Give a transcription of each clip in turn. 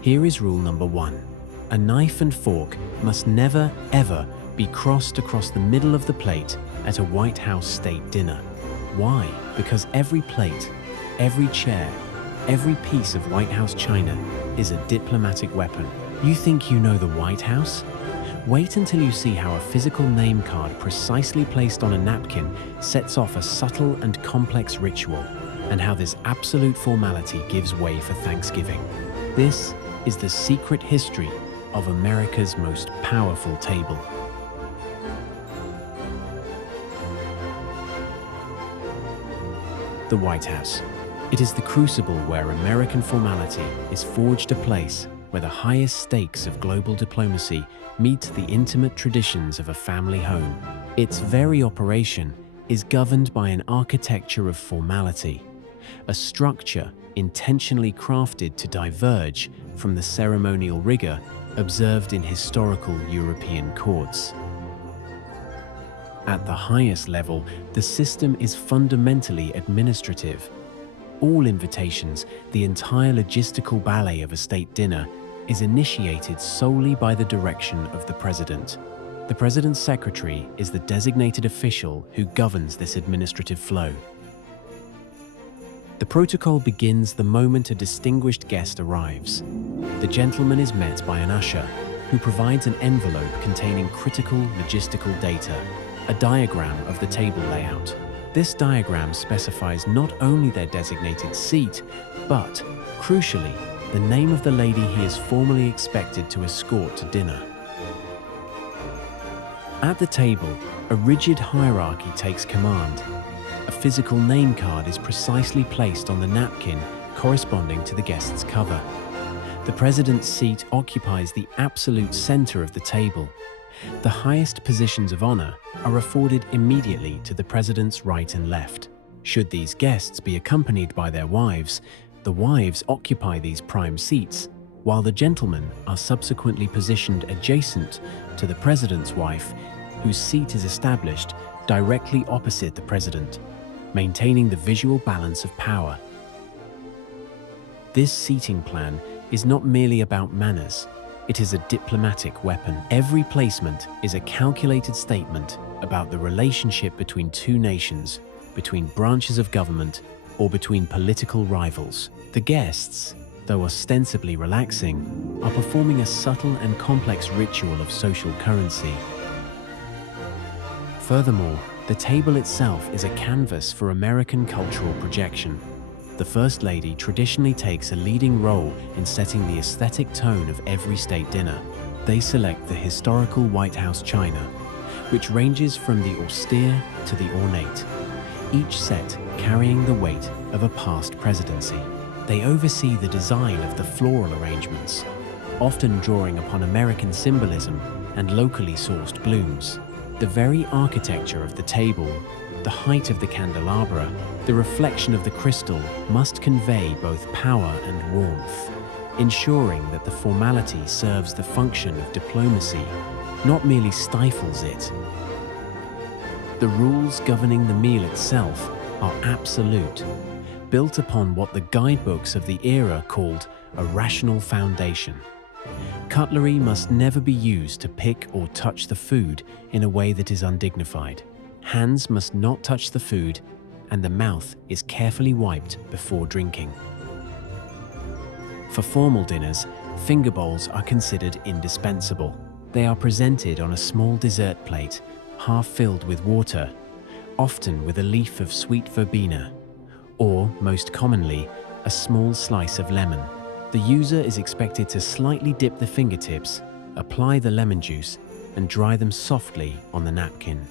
Here is rule number 1. A knife and fork must never, ever be crossed across the middle of the plate at a White House state dinner. Why? Because every plate, every chair, every piece of White House china is a diplomatic weapon. You think you know the White House? Wait until you see how a physical name card precisely placed on a napkin sets off a subtle and complex ritual, and how this absolute formality gives way for Thanksgiving. This is the secret history of America's most powerful table. The White House. It is the crucible where American formality is forged, a place where the highest stakes of global diplomacy meet the intimate traditions of a family home. Its very operation is governed by an architecture of formality, a structure intentionally crafted to diverge from the ceremonial rigor observed in historical European courts. At the highest level, the system is fundamentally administrative. All invitations, the entire logistical ballet of a state dinner, is initiated solely by the direction of the president. The president's secretary is the designated official who governs this administrative flow. The protocol begins the moment a distinguished guest arrives. The gentleman is met by an usher, who provides an envelope containing critical logistical data, a diagram of the table layout. This diagram specifies not only their designated seat, but, crucially, the name of the lady he is formally expected to escort to dinner. At the table, a rigid hierarchy takes command. A physical name card is precisely placed on the napkin corresponding to the guest's cover. The president's seat occupies the absolute center of the table. The highest positions of honor are afforded immediately to the president's right and left. Should these guests be accompanied by their wives, the wives occupy these prime seats, while the gentlemen are subsequently positioned adjacent to the president's wife, whose seat is established directly opposite the president, maintaining the visual balance of power. This seating plan is not merely about manners. It is a diplomatic weapon. Every placement is a calculated statement about the relationship between two nations, between branches of government, or between political rivals. The guests, though ostensibly relaxing, are performing a subtle and complex ritual of social currency. Furthermore, the table itself is a canvas for American cultural projection. The First Lady traditionally takes a leading role in setting the aesthetic tone of every state dinner. They select the historical White House china, which ranges from the austere to the ornate, each set carrying the weight of a past presidency. They oversee the design of the floral arrangements, often drawing upon American symbolism and locally sourced blooms. The very architecture of the table, the height of the candelabra, the reflection of the crystal must convey both power and warmth, ensuring that the formality serves the function of diplomacy, not merely stifles it. The rules governing the meal itself are absolute, built upon what the guidebooks of the era called a rational foundation. Cutlery must never be used to pick or touch the food in a way that is undignified. Hands must not touch the food, and the mouth is carefully wiped before drinking. For formal dinners, finger bowls are considered indispensable. They are presented on a small dessert plate, half filled with water, often with a leaf of sweet verbena, or, most commonly, a small slice of lemon. The user is expected to slightly dip the fingertips, apply the lemon juice, and dry them softly on the napkin.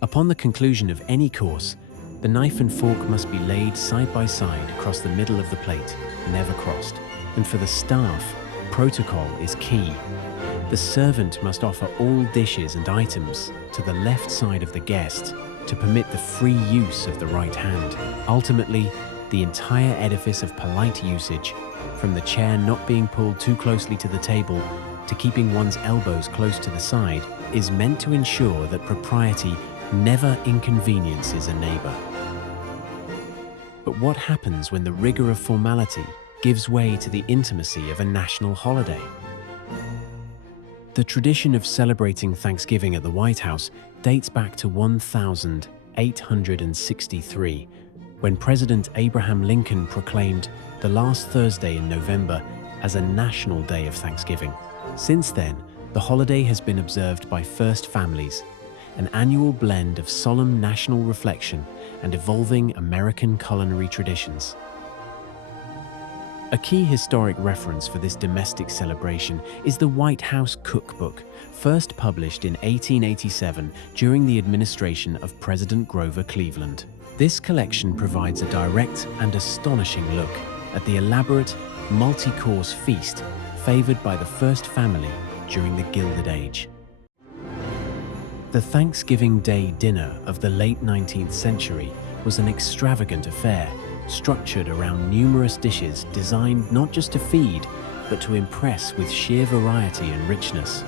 Upon the conclusion of any course, the knife and fork must be laid side by side across the middle of the plate, never crossed. And for the staff, protocol is key. The servant must offer all dishes and items to the left side of the guest to permit the free use of the right hand. Ultimately, the entire edifice of polite usage, from the chair not being pulled too closely to the table to keeping one's elbows close to the side, is meant to ensure that propriety never inconveniences a neighbor. But what happens when the rigor of formality gives way to the intimacy of a national holiday. The tradition of celebrating Thanksgiving at the White House dates back to 1863, when President Abraham Lincoln proclaimed the last Thursday in November as a national day of Thanksgiving. Since then, the holiday has been observed by first families, an annual blend of solemn national reflection and evolving American culinary traditions. A key historic reference for this domestic celebration is the White House Cookbook, first published in 1887 during the administration of President Grover Cleveland. This collection provides a direct and astonishing look at the elaborate, multi-course feast favored by the first family during the Gilded Age. The Thanksgiving Day dinner of the late 19th century was an extravagant affair, structured around numerous dishes designed not just to feed, but to impress with sheer variety and richness.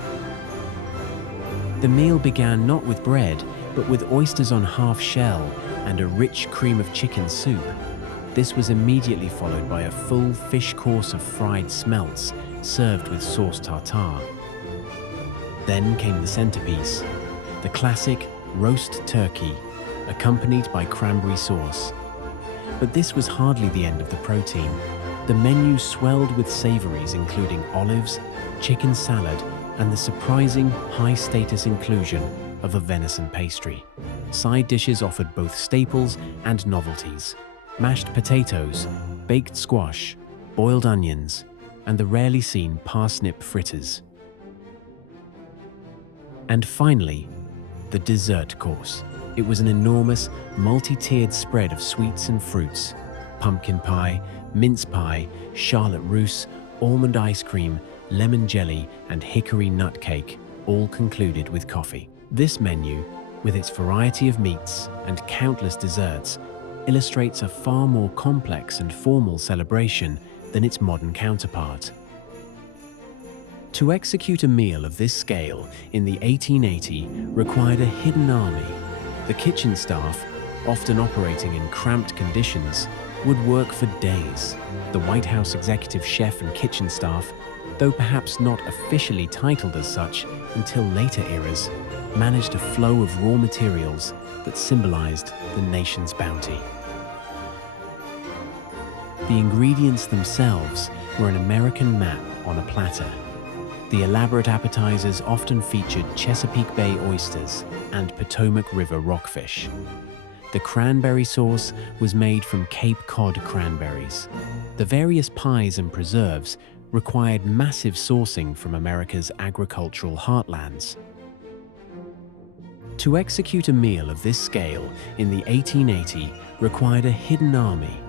The meal began not with bread, but with oysters on half shell and a rich cream of chicken soup. This was immediately followed by a full fish course of fried smelts served with sauce tartare. Then came the centerpiece, the classic roast turkey, accompanied by cranberry sauce. But this was hardly the end of the protein. The menu swelled with savories including olives, chicken salad, and the surprising high-status inclusion of a venison pastry. Side dishes offered both staples and novelties: mashed potatoes, baked squash, boiled onions, and the rarely seen parsnip fritters. And finally, the dessert course. It was an enormous, multi-tiered spread of sweets and fruits: pumpkin pie, mince pie, charlotte russe, almond ice cream, lemon jelly, and hickory nut cake, all concluded with coffee. This menu, with its variety of meats and countless desserts, illustrates a far more complex and formal celebration than its modern counterpart. To execute a meal of this scale in the 1880 required a hidden army. The kitchen staff, often operating in cramped conditions, would work for days. The White House executive chef and kitchen staff, though perhaps not officially titled as such until later eras, managed a flow of raw materials that symbolized the nation's bounty. The ingredients themselves were an American map on a platter. The elaborate appetizers often featured Chesapeake Bay oysters and Potomac River rockfish. The cranberry sauce was made from Cape Cod cranberries. The various pies and preserves required massive sourcing from America's agricultural heartlands. To execute a meal of this scale in the 1880 required a hidden army.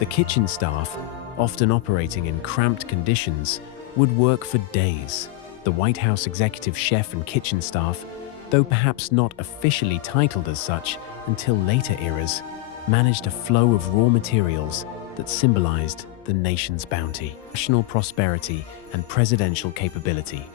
The kitchen staff, often operating in cramped conditions, would work for days. The White House executive chef and kitchen staff, though perhaps not officially titled as such until later eras, managed a flow of raw materials that symbolized the nation's bounty, national prosperity, and presidential capability.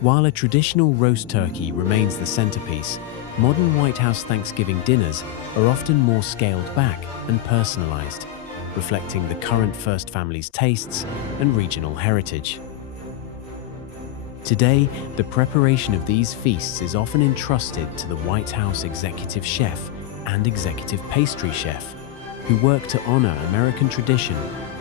While a traditional roast turkey remains the centerpiece, modern White House Thanksgiving dinners are often more scaled back and personalized, reflecting the current first family's tastes and regional heritage. Today, the preparation of these feasts is often entrusted to the White House executive chef and executive pastry chef, who work to honor American tradition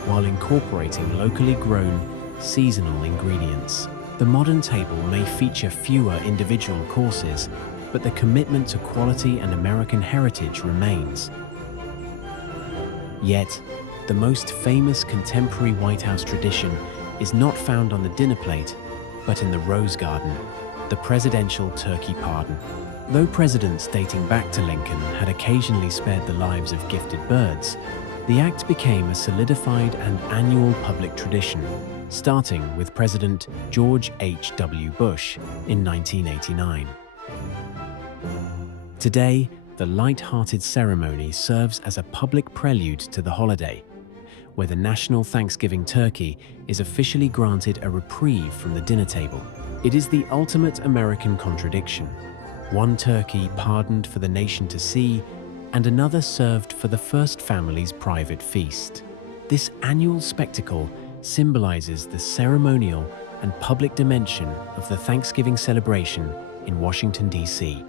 while incorporating locally grown, seasonal ingredients. The modern table may feature fewer individual courses, but the commitment to quality and American heritage remains. Yet, the most famous contemporary White House tradition is not found on the dinner plate, but in the Rose Garden, the presidential turkey pardon. Though presidents dating back to Lincoln had occasionally spared the lives of gifted birds, the act became a solidified and annual public tradition, starting with President George H.W. Bush in 1989. Today, the light-hearted ceremony serves as a public prelude to the holiday, where the national Thanksgiving turkey is officially granted a reprieve from the dinner table. It is the ultimate American contradiction: one turkey pardoned for the nation to see, and another served for the first family's private feast. This annual spectacle symbolizes the ceremonial and public dimension of the Thanksgiving celebration in Washington, D.C.